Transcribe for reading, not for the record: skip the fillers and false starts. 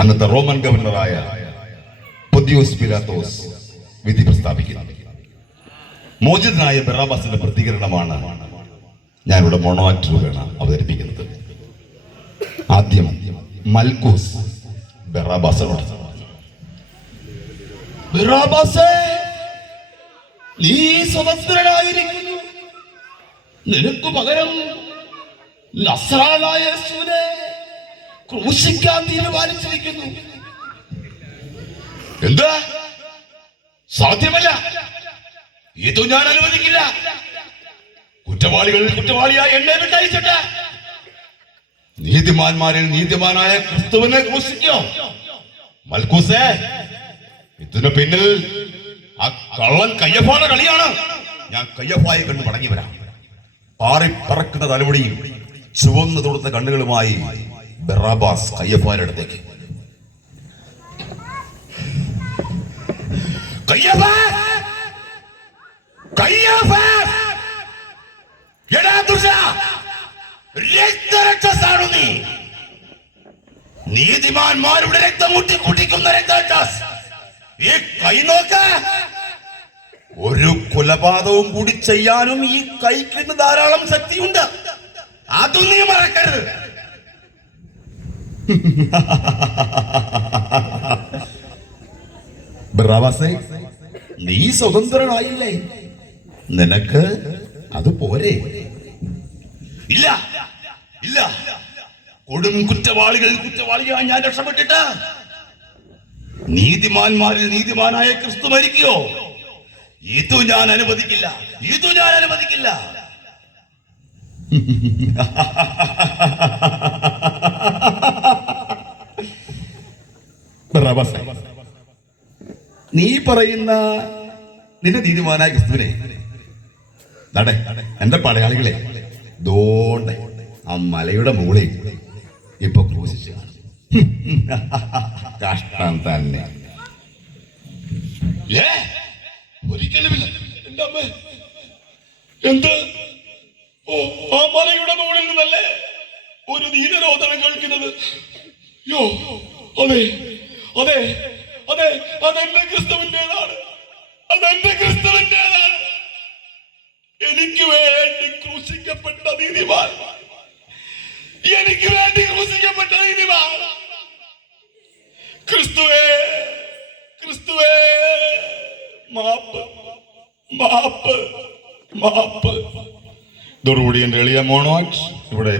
അന്നത്തെ റോമൻ ഗവർണറായ പൊന്തിയോസ് പീലാത്തോസ് വിധി പ്രസ്താവിക്കുന്നു. മോചിതനായ ബറാബാസിന്റെ പ്രതികരണമാണ് ഞാനിവിടെ മോണോആക്ട് രൂപേണ അവതരിപ്പിക്കുന്നത്. ആദ്യം മൽക്കൂസ് ബറാബാസിനോട്, ബറാബാസേ, നീ സ്വതന്ത്രനായിരിക്കുന്നു. നിനക്ക് പകരം നസ്രായനായ യേശുവിനെ ക്രൂശിക്കാൻ തീരുമാനിച്ചിരിക്കുന്നു. എന്താ? സാധ്യമല്ല, ഇത് ഞാൻ അനുവദിക്കില്ല. കുറ്റവാളിയായ എന്നെ വിട്ടയച്ചിട്ട് നീതിമാന്മാരിൽ നീതിമാനായ ക്രിസ്തുവിനെ ക്രൂശിക്കോ? മൽക്കൂസേ, ഇതിന് പിന്നിൽ ആ കള്ളൻ കയ്യഫായുടെ കളിയാണ്. ഞാൻ കയ്യഫായെ കണ്ടു മടങ്ങി വരാം. പാറിപ്പറക്കുന്ന തലമുടിയും ചുവന്നു തൊടുത്ത കണ്ണുകളുമായി ബറാബാസ് കയ്യഫായുടെ അടുത്തേക്ക്. നീതിമാന്മാരുടെ രക്തം മുട്ടി കുടിക്കുന്ന രക്തരാക്ഷസ്, ഈ കൈ നോക്ക്. ഒരു കൊലപാതകവും കൂടി ചെയ്യാനും ഈ കൈക്ക് ധാരാളം ശക്തിയുണ്ട്. അതും നീ മറക്കരുത്. ബറാബാസേ, നീ സ്വതന്ത്രനായില്ലേ? നിനക്ക് അത് പോരെ? ഇല്ല ഇല്ല, കൊടും കുറ്റവാളിയായി ഞാൻ രക്ഷപ്പെട്ടിട്ട് നീതിമാന്മാരിൽ നീതിമാനായ ക്രിസ്തു മരിക്കോ? ഇത് ഞാൻ അനുവദിക്കില്ല. ബറാബാസേ, നീ പറയുന്ന നിന്റെ നീതിമാനായ ക്രിസ്തുവിനെ എന്റെ പടയാളികളെ ദോണ്ടെ ആ മലയുടെ മുകളിൽ ഇപ്പൊ ക്രൂശിച്ചു. കഷ്ടം തന്നെ. ഒരിക്കലുമില്ല എന്റെ അമ്മ. എന്ത്? ആ മലയുടെ മുകളിൽ നിന്നല്ലേ ഒരു നീതരോധനം കേൾക്കുന്നത്? യോ, അതെ അതെ അതെ, അതെന്റെ ക്രിസ്തുവിന്റേതാണ്. എനിക്ക് വേണ്ടി ക്രൂശിക്കപ്പെട്ട നീതിമാൻ. ക്രിസ്തുവേ, മാപ്പ്. ഇതോടുകൂടി എന്റെ എളിയ മോണോആക്ട് ഇവിടെ